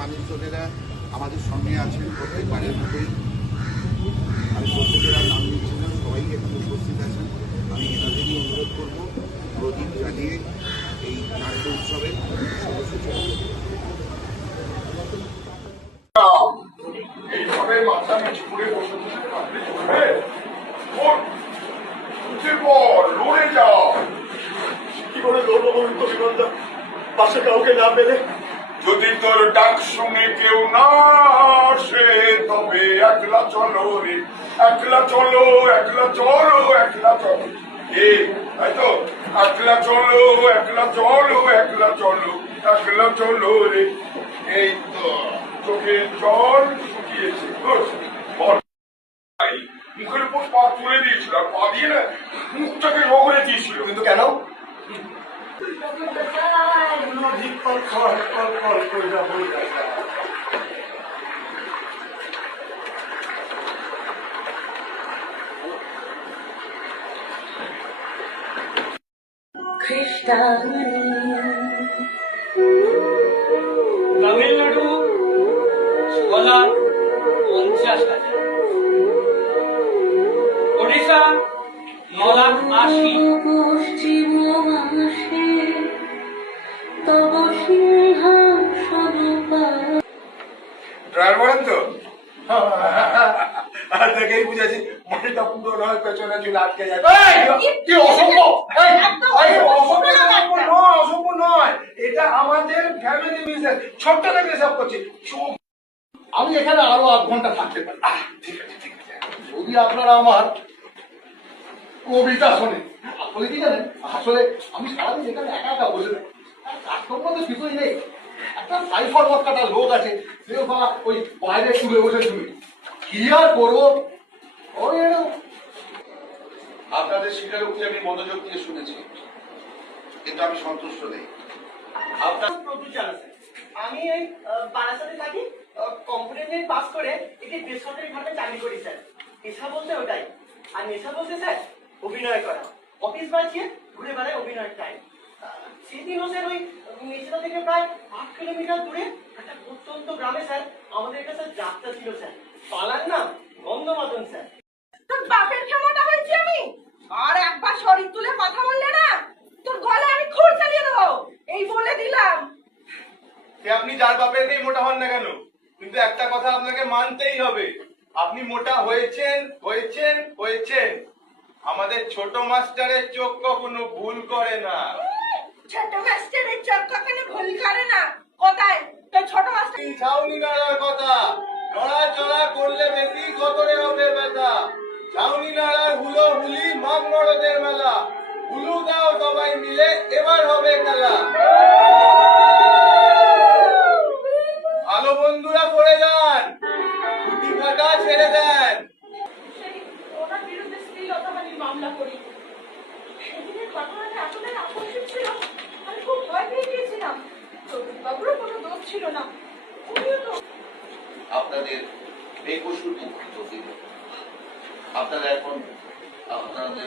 মানুষজনেরা আমাদের সঙ্গে আছেন প্রত্যেকবারের মতোই। আমি প্রত্যেকেরা নাম নিচ্ছিলাম, সবাই এখানে উপস্থিত আছেন। আমি এনাদেরই অনুরোধ করব প্রদীপ জ্বালিয়ে এই নাট্য উৎসবের শুভ সূচনা করব। এইভাবে মাথা নিচু করে বসে চলবে? লড়ে যাও। কি করে লড়বো বলুন তো বিনন্দা, পাশে কাউকে না পেলে? যদি তোর ডাক শুনে কেউ না আসে তবে একলা চলো রে, একলা চলো, একলা চলো, একলা চলো। তাই তো, একলা চলো, একলা চলো, একলা চলো, একলা চলো রে। এই তো চোখের জল শুকিয়েছে, মুখের উপর পা তুলে দিয়েছিল, আর পা দিয়ে না মুখটাকে রগড়ে দিয়েছিল। কিন্তু কেন? তামিলনাড়ু 6,50,000, ওড়িশা 9,80,000। ড্রাইভার বলেন তো? দেখেই বুঝেছি মনটা পুরো নয়, পেছনে চলে আটকে যাবে। কি অসম্ভব! অসম্ভব নয়, এটা আমাদের ফ্যামিলি বিজনেস, ছোট্ট থেকে সব করছি। আমি এখানে আরো 8 ঘন্টা থাকতে পারি। ঠিক আছে, ঠিক আছে, যদি আপনারা আমার কবিতা শোনেন। আসলে কি জানেন, আসলে আমি সারাদিন এখানে একা একা বসে থাকি, কাজকর্ম তো কিছুই নেই। একটা সাইফার মত কাটা লোক আছে, সেও বা ওই বাইরে তুলে বসে শুনি। কি আর করবো, ওই আপনাদের স্বীকারোক্তি আমি মনোযোগ দিয়ে শুনেছি, কিন্তু আমি সন্তুষ্ট নেই। আপনার প্রফেসর স্যার, আমি এই বারাসাতে থাকি, কম্পিউটার নিয়ে পাস করে একটি বেসরকারি ভাবে চাকরি করি স্যার। পেশা বলতে ওটাই, আর নেশা বলতে স্যার অভিনয় করা। অফিস বাঁচিয়ে ঘুরে বেড়ায় অভিনয়ের টাইম। সেদিনও স্যার ওই নেশা থেকে প্রায় 8 কিলোমিটার দূরে একটা প্রত্যন্ত গ্রামে স্যার আমাদের কাছে যাত্রা ছিল স্যার। পালার নাম গন্ধমাদন স্যার। তোর বাপের ক্ষমতা হয়েছে আমি, আর একবার শরীর তুলে কথা বললে না তোর গলায় আমি খুর চালিয়ে দেবো, এই বলে দিলাম। আপনি যার বাপের নেই মোটা হন না কেন, কিন্তু একটা কথা আপনাকে মানতেই হবে, আপনি মোটা হয়েছেন হয়েছেন হয়েছেন। আমাদের ছোট মাস্টারের চোখ কখনো ভুল করে না। ছোট মাস্টারের চোখ কখনো ভুল করে না? কোথায় তোর ছোট মাস্টার? ছাউনি নাড়ার কথা, নড়াচড়া করলে বেশি কতরে হবে ব্যথা। ছাউনি নাড়ার হুলো হুলি মাঘ মরদের মেলা, হুলু দাও সবাই মিলে এবার হবে খেলা। ভালো বন্ধুরা করে যান, ছুটি ফাটা ছেড়ে দেন। ওনার বিরুদ্ধে শ্লীলতাহানির মামলা করি। সেদিনের ঘটনাটা এতটাই আকর্ষক ছিল, আমি খুব ভয় পেয়ে গিয়েছিলাম। বাবুরও কোনো দোষ ছিল না, উনিও তো। আপনাদের বেকসুর দুঃখিত হইল। আপনারা এখন আপনাদের